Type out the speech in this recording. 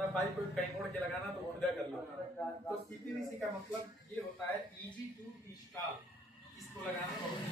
ना पाइप को कहीं मोड़ के लगाना तो खुदा कर लो। तो सीपीवीसी का मतलब ये होता है इजी टू इंस्टॉल, इसको लगाना बहुत